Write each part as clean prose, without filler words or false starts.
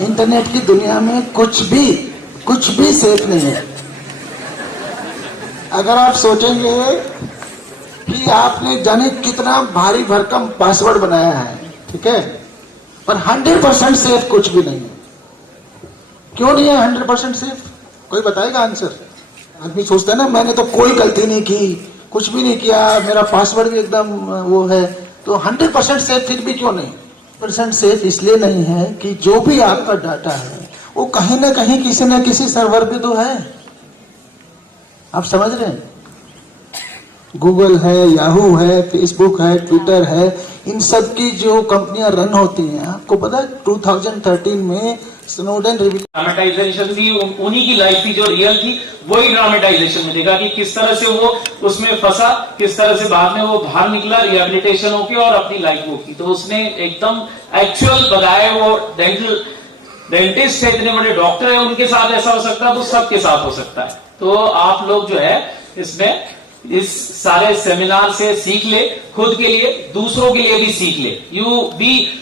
Internet की दुनिया में कुछ भी सेफ नहीं है। अगर आप सोचेंगे कि आपने जाने कितना भारी भरकम पासवर्ड बनाया है, ठीक है, पर 100% सेफ कुछ भी नहीं है। क्यों नहीं है 100% सेफ? कोई बताएगा आंसर? आदमी सोचता है ना, मैंने तो कोई गलती नहीं की, कुछ भी नहीं किया, मेरा पासवर्ड भी एकदम वो है, तो 100% सेफ फिर भी क्यों नहीं? % सेफ इसलिए नहीं है कि जो भी आपका डाटा है वो कहीं ना कहीं किसी न किसी सर्वर पे तो है। आप समझ रहे हैं? गूगल है, याहू है, फेसबुक है, ट्विटर है, इन सब की जो कंपनियां रन होती हैं, आपको पता है 2013 में स्नोडेन ड्रामेटाइजेशन भी उन्हीं की लाइफ थी जो रियल थी, वही ड्रामेटाइजेशन में देखा कि किस तरह से वो उसमें फंसा, किस तरह से बाद में वो बाहर निकला रिहेबिलिटेशन होके और अपनी लाइफ वो की। तो उसने एकदम एक्चुअल बताया। वो डेंटिस्ट है, इतने बड़े डॉक्टर है, उनके साथ ऐसा हो सकता है तो सबके साथ हो सकता है। तो आप लोग जो है इसमें इस सारे सेमिनार से सीख ले, खुद के लिए, दूसरों के लिए भी सीख ले।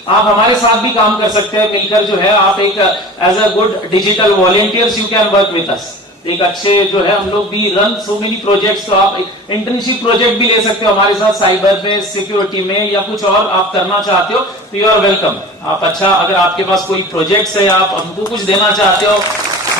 आप हमारे साथ भी काम कर सकते हैं मिलकर, जो है आप एक as a good digital volunteers you can work with us. एक अच्छे जो है हम लोग भी रन सो मेनी प्रोजेक्ट्स, तो आप इंटर्नशिप प्रोजेक्ट भी ले सकते हो हमारे साथ, साइबर में, सिक्योरिटी में, या कुछ और आप करना चाहते हो तो यू आर वेलकम। आप अच्छा, अगर आपके पास कोई प्रोजेक्ट्स है, आप हमको कुछ देना चाहते हो,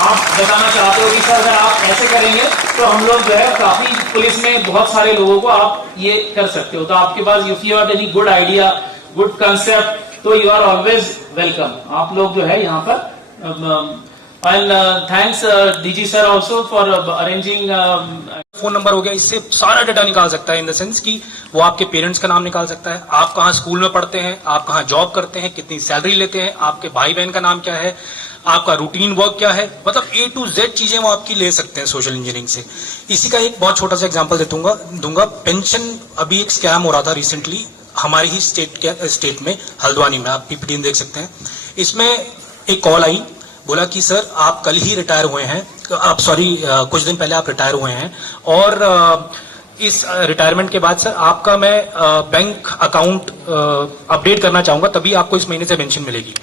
आप बताना चाहते हो कि सर अगर आप ऐसे करेंगे तो हम लोग जो है काफी, पुलिस में बहुत सारे लोगों को आप ये कर सकते हो। तो आपके पास if you have any good idea, good concept, तो यू आर ऑलवेज वेलकम। आप लोग जो है यहाँ पर and thanks DG sir also for arranging. Phone number हो गया, इससे सारा डाटा निकाल सकता है, इन द सेंस कि वो आपके पेरेंट्स का नाम निकाल सकता है, आप कहाँ स्कूल में पढ़ते हैं, आप कहाँ जॉब करते हैं, कितनी सैलरी लेते हैं, आपके भाई बहन का नाम क्या है, आपका रूटीन वर्क क्या है, मतलब A to Z चीजें वो आपकी ले सकते हैं सोशल इंजीनियरिंग से। इसी का एक बहुत छोटा सा एग्जांपल दूंगा। पेंशन अभी एक स्कैम हो रहा था रिसेंटली हमारे ही स्टेट में, हल्द्वानी में, आप पीपीटी में देख सकते हैं। इसमें एक कॉल आई, बोला कि सर आप कल ही रिटायर हुए हैं, कुछ दिन पहले आप रिटायर हुए हैं, और इस रिटायरमेंट के बाद सर आपका मैं बैंक अकाउंट अपडेट करना चाहूंगा, तभी आपको इस महीने से पेंशन मिलेगी।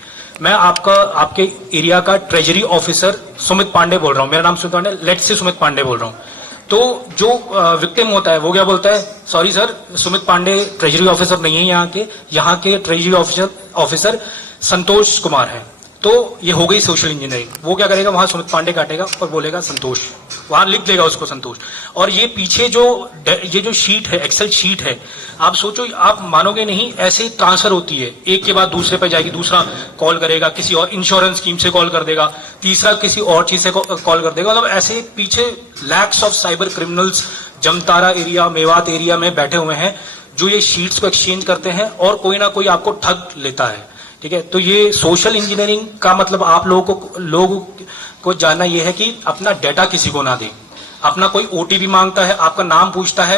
मैं आपके एरिया का ट्रेजरी ऑफिसर सुमित पांडे बोल रहा हूँ, मेरा नाम सुमित पांडे, लेट्स से सुमित पांडे बोल रहा हूँ। तो जो विक्टिम होता है वो क्या बोलता है, sorry sir, Sumit Pandey treasury officer नहीं है यहाँ के ट्रेजरी ऑफिसर संतोष कुमार है। तो ये हो गई सोशल इंजीनियरिंग। वो क्या करेगा, वहां सुमित पांडे काटेगा और बोलेगा संतोष, वहां लिख देगा उसको संतोष। और ये पीछे ये जो शीट है, एक्सेल शीट है, आप सोचो, आप मानोगे नहीं, ऐसे ट्रांसफर होती है, एक के बाद दूसरे पे जाएगी, दूसरा कॉल करेगा, किसी और इंश्योरेंस स्कीम से कॉल कर देगा, तीसरा किसी और चीज से कॉल कर देगा। मतलब ऐसे पीछे lakhs of cyber criminals Jamtara area, Mewat area में बैठे हुए हैं, जो ये शीट्स को एक्सचेंज करते हैं और कोई ना कोई आपको ठग लेता है। ठीक है, तो ये सोशल इंजीनियरिंग का मतलब आप लोगों को जानना यह है कि अपना डेटा किसी को ना दें। अपना कोई ओटीपी मांगता है, आपका नाम पूछता है,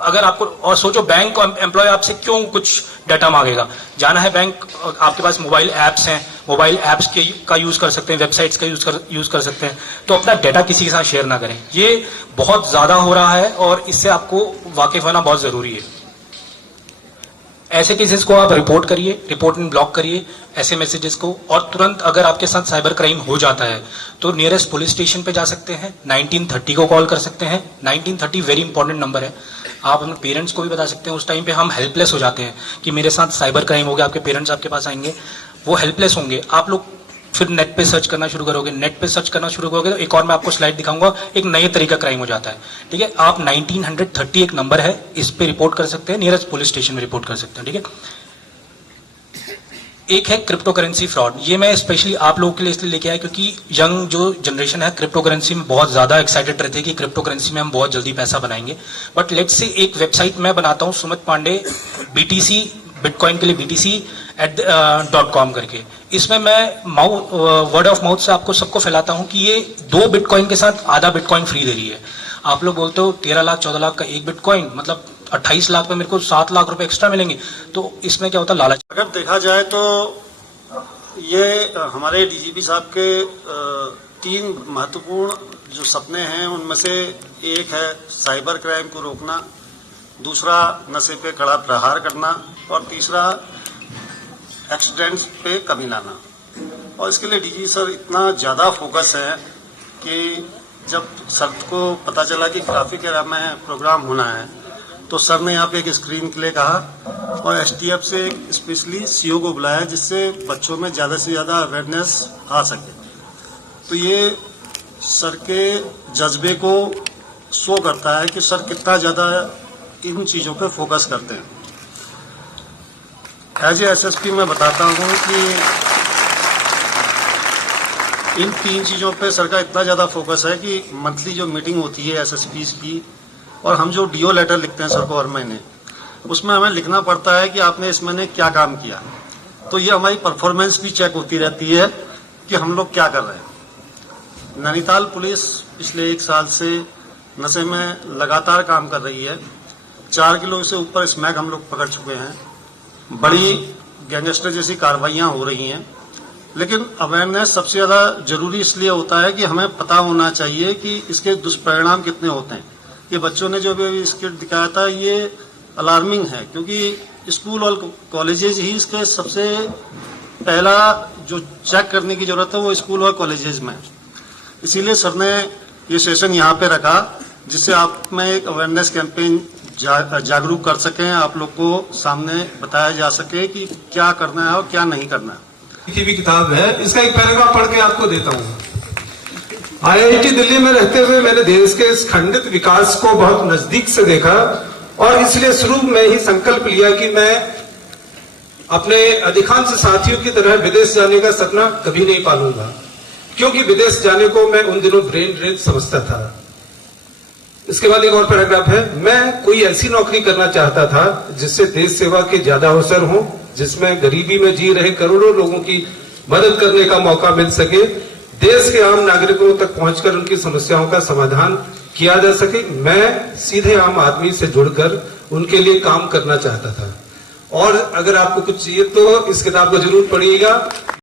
अगर आपको, और सोचो बैंक एम्प्लॉय आपसे क्यों कुछ डाटा मांगेगा, जाना है बैंक, आपके पास मोबाइल एप्स हैं, मोबाइल एप्स का यूज कर सकते हैं, वेबसाइट्स का यूज कर सकते हैं, तो अपना डाटा किसी के साथ शेयर ना करें। ये बहुत ज्यादा हो रहा है और इससे आपको वाकिफ होना बहुत जरूरी है। ऐसे केसेस को आप रिपोर्ट करिए, रिपोर्ट एंड ब्लॉक करिए ऐसे मैसेजेस को, और तुरंत अगर आपके साथ साइबर क्राइम हो जाता है तो नियरेस्ट पुलिस स्टेशन पे जा सकते हैं, 1930 को कॉल कर सकते हैं। 1930 वेरी इंपॉर्टेंट नंबर है। आप अपने पेरेंट्स को भी बता सकते हैं। उस टाइम पे हम हेल्पलेस हो जाते हैं कि मेरे साथ साइबर क्राइम हो गया, आपके पेरेंट्स आपके पास आएंगे, वो हेल्पलेस होंगे। आप लोग फिर नेट पे सर्च करना शुरू करोगे, नेट पे सर्च करना शुरू करोगे तो एक और मैं आपको स्लाइड दिखाऊंगा, एक नए तरीका क्राइम हो जाता है। ठीक है, आप 1930 एक नंबर है, इस पे रिपोर्ट कर सकते हैं, नियरेस्ट पुलिस स्टेशन में रिपोर्ट कर सकते हैं। ठीक है, एक है क्रिप्टो करेंसी फ्रॉड। ये मैं स्पेशली आप लोगों के लिए इसलिए लेके आया क्योंकि यंग जो जनरेशन है क्रिप्टो करेंसी में बहुत ज्यादा एक्साइटेड रहते हैं कि क्रिप्टो करेंसी में हम बहुत जल्दी पैसा बनाएंगे। बट लेट्स से एक वेबसाइट मैं बनाता हूं, सुमित पांडे BTC, बिटकॉइन के लिए BTC.com करके। इसमें मैं वर्ड ऑफ माउथ से आपको सबको फैलाता हूं कि ये 2 बिटकॉइन के साथ आधा बिटकॉइन फ्री दे रही है। आप लोग बोलते हो 13 लाख 14 लाख का एक बिटकॉइन, मतलब 28 लाख पे मेरे को 7 लाख रुपए एक्स्ट्रा मिलेंगे। तो इसमें क्या होता है, लालच। अगर देखा जाए तो ये हमारे डीजीपी साहब के 3 महत्वपूर्ण जो सपने हैं उनमें से एक है साइबर क्राइम को रोकना, दूसरा नशे पे कड़ा प्रहार करना, और तीसरा एक्सीडेंट्स पे कमी लाना। और इसके लिए डीजी सर इतना ज़्यादा फोकस है कि जब सर को पता चला कि ट्रैफिक एरिया में प्रोग्राम होना है तो सर ने यहाँ पे एक स्क्रीन के लिए कहा और एसटीएफ से स्पेशली सीओ को बुलाया जिससे बच्चों में ज़्यादा से ज़्यादा अवेयरनेस आ सके। तो ये सर के जज्बे को शो करता है कि सर कितना ज़्यादा इन चीज़ों पे फोकस करते हैं। एज ए एसएसपी मैं बताता हूँ कि इन 3 चीज़ों पे सर का इतना ज़्यादा फोकस है कि मंथली जो मीटिंग होती है एसएसपी की और हम जो डीओ लेटर लिखते हैं सर को हर महीने, उसमें हमें लिखना पड़ता है कि आपने इस महीने क्या काम किया। तो ये हमारी परफॉर्मेंस भी चेक होती रहती है कि हम लोग क्या कर रहे हैं। नैनीताल पुलिस पिछले 1 साल से नशे में लगातार काम कर रही है। 4 किलो से ऊपर स्मैक हम लोग पकड़ चुके हैं। बड़ी गैंगस्टर जैसी कार्रवाइयाँ हो रही हैं। लेकिन अवेयरनेस सबसे ज़्यादा जरूरी इसलिए होता है कि हमें पता होना चाहिए कि इसके दुष्परिणाम कितने होते हैं। ये बच्चों ने जो भी स्किट दिखाया था ये अलार्मिंग है, क्योंकि स्कूल और कॉलेजेज ही इसके सबसे पहला जो चेक करने की जरूरत है वो स्कूल और कॉलेजेज में। इसीलिए सर ने ये सेशन यहाँ पे रखा जिससे आप में एक अवेयरनेस कैंपेन जागरूक कर सकें, आप लोग को सामने बताया जा सके कि क्या करना है और क्या नहीं करना है। की भी किताब है, इसका एक पैराग्राफ पढ़ के आपको देता हूँ। आईआईटी दिल्ली में रहते हुए मैंने देश के इस खंडित विकास को बहुत नजदीक से देखा और इसलिए शुरू में ही संकल्प लिया कि मैं अपने अधिकांश साथियों की तरह विदेश जाने का सपना कभी नहीं पालूंगा, क्योंकि विदेश जाने को मैं उन दिनों ब्रेन ड्रेन समझता था। इसके बाद एक और पैराग्राफ है, मैं कोई ऐसी नौकरी करना चाहता था जिससे देश सेवा के ज्यादा अवसर हो, जिसमें गरीबी में जी रहे करोड़ों लोगों की मदद करने का मौका मिल सके, देश के आम नागरिकों तक पहुंचकर उनकी समस्याओं का समाधान किया जा सके। मैं सीधे आम आदमी से जुड़कर उनके लिए काम करना चाहता था। और अगर आपको कुछ चाहिए तो इस किताब को जरूर पढ़िएगा।